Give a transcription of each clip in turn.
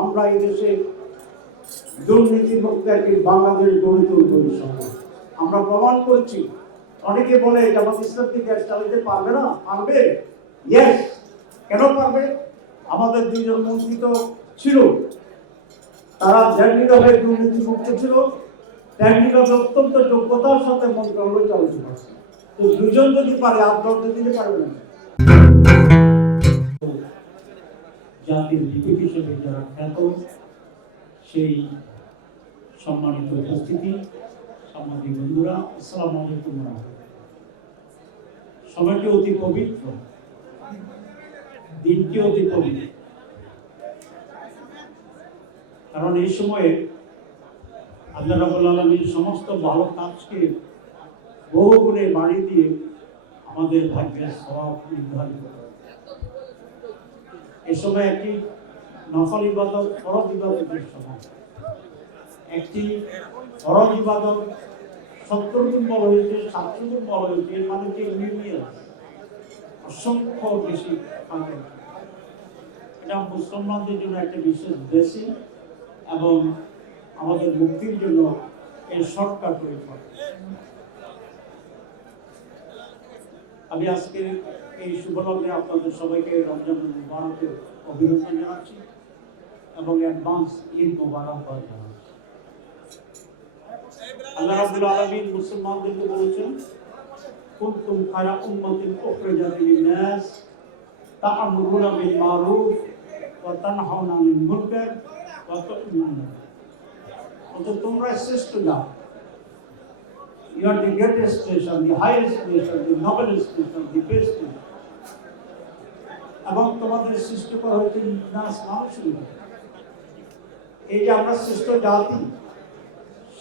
আমরা এই দেশে দুর্নীতিমুক্ত একটি বাংলাদেশ গড়ে তুলব ইনশাআল্লাহ। আমরা প্রমাণ করেছি। অনেকে বলে জামাত ইসলাম কি দেশ চালাতে পারবে না? পারবে। ইয়েস, কেন পারবে? আমাদের দুইজন মন্ত্রী তো ছিল, তারা যেমনিভাবে দুর্নীতিমুক্ত ছিল তেমনিভাবে অত্যন্ত যোগ্যতার সাথে মন্ত্রণালয় চালাতে পারছে। তো দুজন যদি পারে, আর 10 দিতে পারবে না। জাতির লিপিক হিসেবে যারা খ্যাত, সেই সম্মানিত উপস্থিতি, সাংবাদিক বন্ধুরা, আসসালামু আলাইকুম। সময়টি অতি পবিত্র, দিনটি অতি পবিত্র, কারণ এই সময়ে আল্লাহ রাব্বুল আলামিন সমস্ত ভালো কাজকে বহু গুণে বাড়ি দিয়ে আমাদের ভাগ্যের সওয়াব নির্ধারিত করে। এই সময় একটি নফল ইবাদত, ফরজ ইবাদতের সময়। একটি ফরজ ইবাদত 70 দিন বলা হয়েছে, 70 দিন বলা হয়েছে, এর মানে কি মিলিয়ে অসংখ্য বেশি থাকে। এটা মুসলমানদের জন্য একটা বিশেষ ব্লেসিং এবং আমাদের মুক্তির জন্য এর শর্টকাট হয়ে পড়ে। আমি আজকে এই শুভলগ্নে আপনাদের সবাইকে রমজান মুবারকের অভিনন্দন জানাচ্ছি এবং অ্যাডভান্স ঈদ মুবারকবাদ জানাচ্ছি। আল্লাহ রাব্বুল আলামিন মুসলমানদেরকে বলেছেন, কুনতুম খায়রা উম্মাতিন উখরিজাত লিন-নাস তা'মুরুনা বিল মারুফ ওয়া তানহাউনা আনিল মুনকার ওয়া তু'মিনুনা। অর্থাৎ তোমরা শ্রেষ্ঠ জাতি, you are the greatest nation, the highest nation, the noblest nation, the best nation. এবং তোমাদের সৃষ্টি করা হয়েছে নাস, মানুষের। এই যে আমরা শ্রেষ্ঠ জাতি,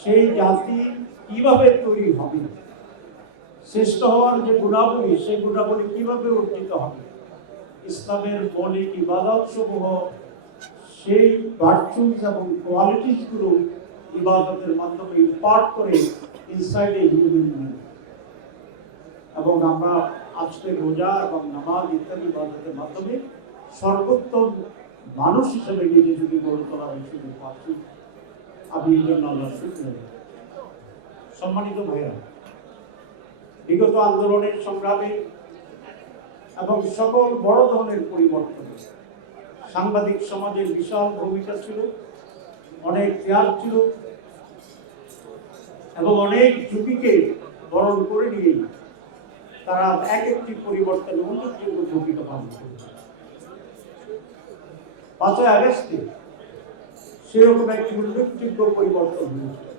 সেই জাতি কিভাবে তৈরি হবে, শ্রেষ্ঠ হওয়ার যে গুণাবলী, সেই গুণাবলী কিভাবে অর্জিত হবে, ইসলামের মৌলিক ইবাদত সমূহ, সেই ভার্চুস এবং কোয়ালিটিস গুলো ইবাদতের মাধ্যমে ইম্পার্ট করে ইনসাইড এ হিউম্যান বিং। এবং আমরা আজকে রোজা এবং নামাজ ইত্যাদি ইবাদতের মাধ্যমে সর্বোত্তম মানুষ হিসেবে নিজে যদি গড়ে তোলার সুযোগ পাচ্ছি, আমি এই জন্য আল্লাহর শুকরিয়া। সম্মানিত ভাইরা, বিগত আন্দোলনের সংগ্রামে এবং সকল বড় ধরনের পরিবর্তনে সাংবাদিক সমাজের বিশাল ভূমিকা ছিল, অনেক ত্যাগ ছিল এবং অনেক ঝুঁকিকে বরণ করে নিয়ে তারা এক একটি পরিবর্তনে উল্লেখযোগ্য ভূমিকা পালন করেছে। 5ই আগস্টে সেরকম একটি উল্লেখযোগ্য পরিবর্তন হয়েছে।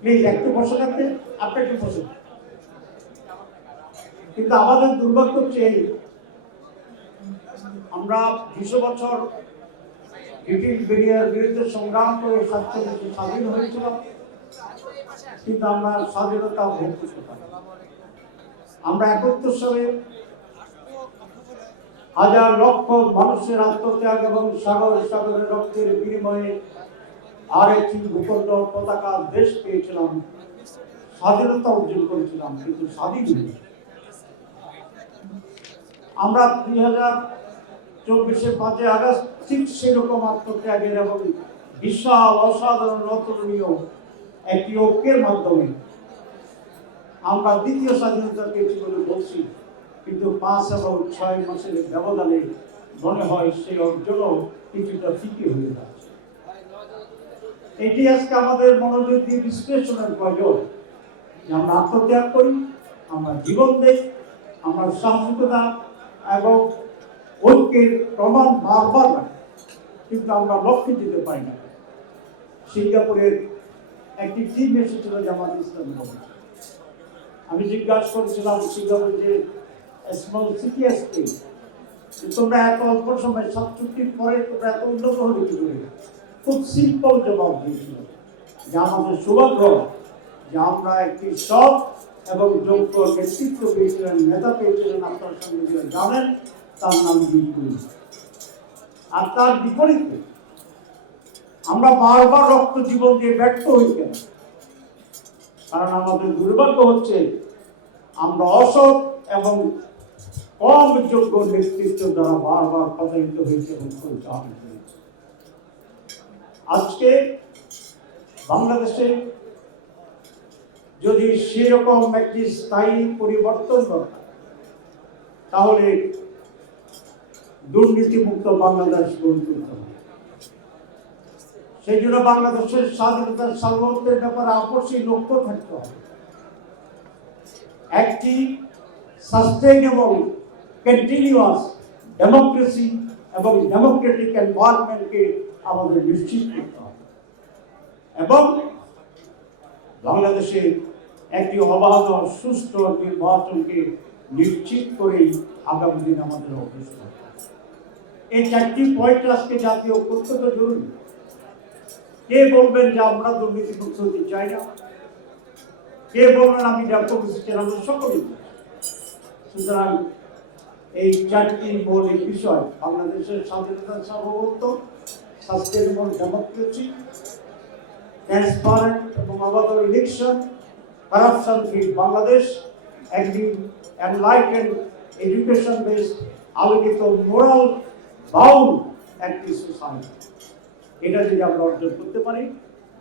প্লিজ একটু বসে থাকতে, আপনি একটু বসে। কিন্তু আমাদের দুর্ভাগ্য হচ্ছে আমরা 20 বছর ব্রিটিশ বেরিয়ার বিরুদ্ধে সংগ্রাম করে স্বাধীন হয়েছিলাম, কিন্তু আমরা স্বাধীনতা ভোগ করতে পারি। আমরা 71 সালে হাজার লক্ষ মানুষের আত্মত্যাগ এবং সাগরের রক্তের বিনিময়ে আরেকটি ভূখণ্ড পতাকা দেশ পেয়েছিলাম, স্বাধীনতা অর্জন করেছিলাম, কিন্তু স্বাধীন হয়নি। আমরা 2024-এর 5ই আগস্ট ঠিক সেরকম আত্মত্যাগের এবং বিশাল অসাধারণ অতুলনীয় একটি ঐক্যের মাধ্যমে আমরা দ্বিতীয় স্বাধীনতা পেয়েছি বলে বলছি, কিন্তু 5 এবং 6 মাসের ব্যবধানে মনে হয় সেই অর্জনও কিছুটা ফিকে হয়ে যাচ্ছে। এটি আজকে আমাদের মনোযোগ দিয়ে বিশ্লেষণের প্রয়োজন যে আমরা আত্মত্যাগ করি, আমরা জীবন দেই, আমরা সাহসিকতা এবং ঐক্যের প্রমাণ বারবার রাখি, কিন্তু আমরা লক্ষ্যে যেতে পারি না। সিঙ্গাপুরের একটি টিম এসেছিল জামাত ইসলামী। আমি জিজ্ঞাসা করেছিলাম সিঙ্গাপুর যে স্মল সিটি আসছে, তোমরা এত অল্প সময় 67 পরে তোমরা এত উন্নত হলে কি করে? খুব সিম্পল জবাব দিয়েছিল যে আমাদের সৌভাগ্য যে আমরা একটি সৎ এবং যোগ্য নেতৃত্ব পেয়েছিলেন, নেতা পেয়েছিলেন, আপনার সঙ্গে জানেন, তার নাম বিপুল। আর তার বিপরীতে আমরা বারবার রক্ত জীবন দিয়ে ব্যর্থ হই কেন? কারণ আমাদের দুর্ভাগ্য হচ্ছে আমরা অসৎ এবং কম যোগ্য নেতৃত্ব দ্বারা বারবার প্রতারিত হয়েছে এবং পরিচালিত হয়েছে। আজকে বাংলাদেশে যদি সেরকম একটি স্থায়ী পরিবর্তন দরকার, তাহলে দুর্নীতিমুক্ত বাংলাদেশ গড়ে তুলতে হবে। সেই জন্য বাংলাদেশের স্বাধীনতার সার্বভৌমত্বের ব্যাপারে আপসী লক্ষ্য থাকতে হবে। একটি সাস্টেইনেবল কন্টিনিউয়াস ডেমোক্রেসি এবং ডেমোক্রেটিক এনভায়রনমেন্টকে আমাদের নিশ্চিত করতে হবে এবং বাংলাদেশে একটি অবাধ ও সুষ্ঠু নির্বাচনকে নিশ্চিত করেই আগামী দিন আমাদের অগ্রসর হতে হবে। এই চারটি পয়েন্ট আজকে জাতীয় অত্যন্ত জরুরি। কে বলবেন যে আমরা দুর্নীতিমুক্ত হতে চাই না? কে বলবেন আমি ডেমোক্রেসি চাই? আমরা সকলেই। সুতরাং এই চারটি মৌলিক বিষয়, বাংলাদেশের স্বাধীনতার সার্বভৌমত্ব, সাস্টেইনেবল ডেমোক্রেসি, ট্রান্সপারেন্ট এবং অবাধ ইলেকশন, করাপশন ফ্রি বাংলাদেশ, একটি এনলাইটেন্ড এডুকেশন বেসড আলোকিত মোরাল বাউন্ড একটি সোসাইটি, এটা যদি আমরা অর্জন করতে পারি,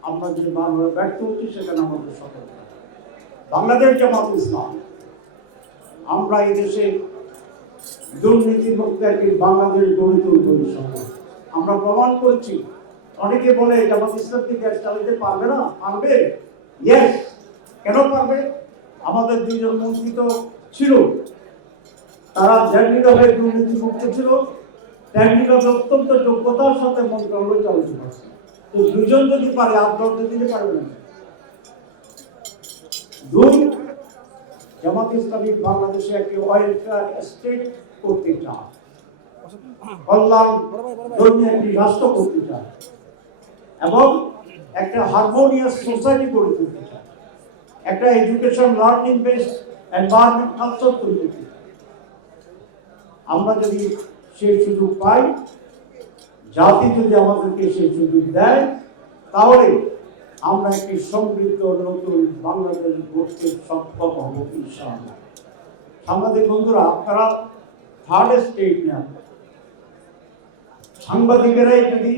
আমরা যদি বাংলা ব্যর্থ হচ্ছি সেখানে আমাদের সফলতা। বাংলাদেশ জামাত ইসলাম আমরা এই দেশে দুর্নীতিমুক্ত একটি বাংলাদেশ গড়ে তুলব ইনশাআল্লাহ। আমরা প্রমাণ করেছি। অনেকে বলে জামাত ইসলাম কি দেশ চালাতে পারবে না? পারবে। ইয়েস। কেন পারবে? আমাদের দুইজন মন্ত্রী তো ছিল, তারা ন্যায়নীভাবে দুর্নীতিমুক্ত ছিল, ন্যায়নীভাবে অত্যন্ত যোগ্যতার সাথে মন্ত্রণালয় চালাতে পারছে। তো দুজন যদি পারে, আপনার দিতে পারবে না। দুই, জামাত ইসলামী বাংলাদেশে একটি ওয়েলফেয়ার স্টেট করতে চায়, কল্যাণ ধর্মীয় একটি রাষ্ট্র করতে চায় এবং একটা হারমোনিয়াস সোসাইটি গড়ে তুলতে চায়, একটা education learning based environment culture তৈরি করতে চায়। আমরা যদি সেই সুযোগ পাই, জাতি যদি আমাদেরকে সেই সুযোগ দেয়, তাহলে আমরা একটি সমৃদ্ধ নতুন বাংলাদেশ গড়তে সক্ষম হব ইনশাআল্লাহ। সাংবাদিক বন্ধুরা, আপনারা থার্ড স্টেট নেন। সাংবাদিকেরাই যদি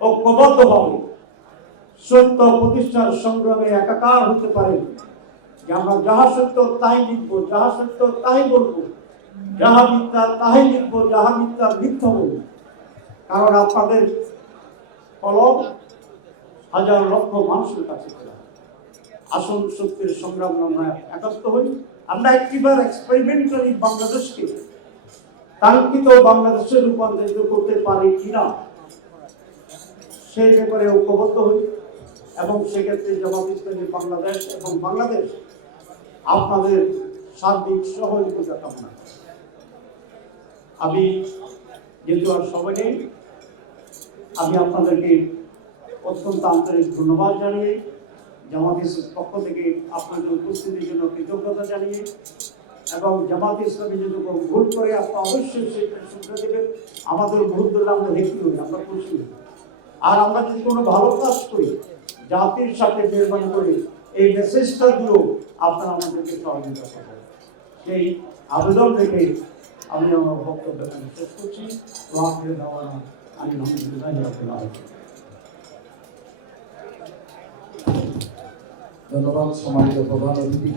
ঐক্যবদ্ধভাবে সত্য প্রতিষ্ঠার সংগ্রামে একাকার হতে পারে, যে আমরা যাহা সত্য তাই লিখব, যাহা সত্য তাই বলবো, যাহা মিথ্যা তাই লিখব, যাহা মিথ্যা মিথ্যা বলবো। কারণ আপনাদের কলম হাজার লক্ষ মানুষের কাছে আসল সত্যের সংগ্রাম আমরা একাত্ম হই। আমরা একটিবার এক্সপেরিমেন্টালি বাংলাদেশকে কাঙ্ক্ষিত বাংলাদেশে রূপান্তরিত করতে পারি কিনা সেই ব্যাপারে ঐক্যবদ্ধ হই এবং সেক্ষেত্রে জামাত ইসলামী বাংলাদেশ এবং বাংলাদেশ আপনাদের সার্বিক সহযোগিতা কামনা। আমি যেহেতু আর সময় নেই, আমি আপনাদেরকে অত্যন্ত আন্তরিক ধন্যবাদ জানিয়ে, জামাত ইসলামের পক্ষ থেকে আপনাদের উপস্থিতির জন্য কৃতজ্ঞতা জানিয়ে, এবং জামাত ইসলামী যদি কোনো ভুল করে আপনারা অবশ্যই সেটা শুধরে দেবেন। আমাদের ভুল ধরলে আমরা দেখতে হই, আমরা খুশি হই। আর আমরা যদি কোনো ভালো কাজ করি, জাতির সাথে মেহরবানি করে এই মেসেজটা দিয়েও আপনারা আমাদেরকে সহযোগিতা করবেন, সেই আবেদন রেখে আমি আমার বক্তব্য শেষ করছি। ধন্যবাদ সম্মানিত প্রধান অতিথি।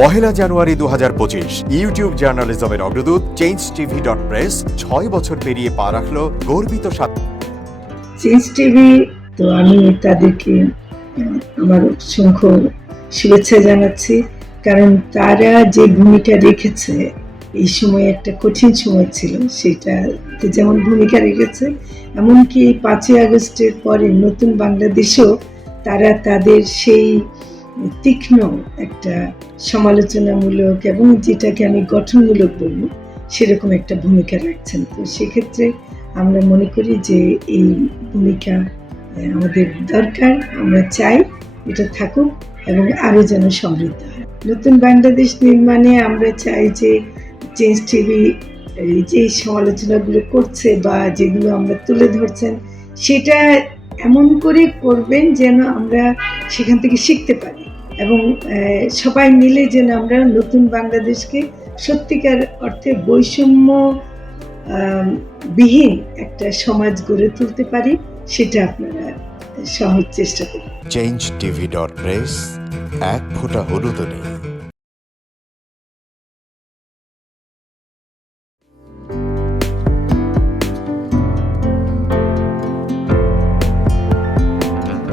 পহেলা জানুয়ারি 2025 ইউটিউব জার্নালিজমের অগ্রদূত changetv.press 6 বছর পেরিয়ে পা রাখলো গর্বিত চেঞ্জ টিভি। তো আমি তাদেরকে আমার অসংখ্য শুভেচ্ছা জানাচ্ছি, কারণ তারা যে ভূমিকা রেখেছে এই সময়, একটা কঠিন সময় ছিল, সেটাতে যেমন ভূমিকা রেখেছে, এমনকি 5ই আগস্টের পরে নতুন বাংলাদেশেও তারা তাদের সেই তীক্ষ্ণ একটা সমালোচনামূলক এবং যেটাকে আমি গঠনমূলক বলবো সেরকম একটা ভূমিকা রাখছেন। তো সেক্ষেত্রে আমরা মনে করি যে এই ভূমিকা আমাদের দরকার, আমরা চাই এটা থাকুক এবং আরও যেন সমৃদ্ধ হয়। নতুন বাংলাদেশ নির্মাণে আমরা চাই যে চেঞ্জ টিভি যে সমালোচনাগুলো করছে বা যেগুলো আমরা তুলে ধরছেন, সেটা এমন করে করবেন যেন আমরা সেখান থেকে শিখতে পারি এবং সবাই মিলে যেন আমরা নতুন বাংলাদেশকে সত্যিকার অর্থে বৈষম্য বিহীন একটা সমাজ গড়ে তুলতে পারি, সেটা আপনারা সহজ চেষ্টা করুন। changetv.press এক ফোঁটা হলুদও নেই।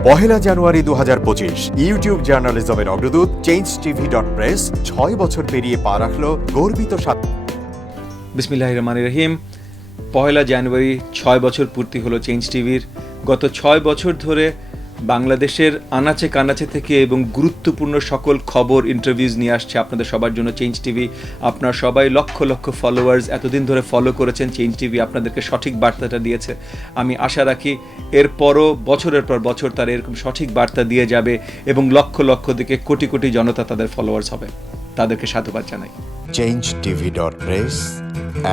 পহেলা জানুয়ারি 2025 ইউটিউব জার্নালিজমের অগ্রদূত changetv.press 6 বছর পেরিয়ে পা রাখলো গর্বিত বিসমিল্লাহির রহমানির রহিম। পহেলা জানুয়ারি 6 বছর পূর্তি হলো চেঞ্জ টিভির। গত 6 বছর ধরে বাংলাদেশের আনাচে কানাচে থেকে এবং গুরুত্বপূর্ণ সকল খবর ইন্টারভিউজ নিয়ে আসছে আপনাদের সবার জন্য চেঞ্জ টিভি। আপনারা সবাই লক্ষ লক্ষ ফলোয়ার্স এতদিন ধরে ফলো করেছেন, চেঞ্জ টিভি আপনাদেরকে সঠিক বার্তাটা দিয়েছে। আমি আশা রাখি এরপরও বছরের পর বছর তারা এরকম সঠিক বার্তা দিয়ে যাবে এবং লক্ষ লক্ষ দিকে কোটি কোটি জনতা তাদের ফলোয়ার্স হবে। তাদেরকে সাধুবাদ জানাই। changetv.press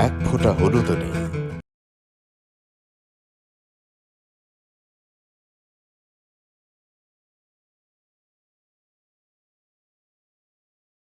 এক ফোঁটা হলুদও নেই।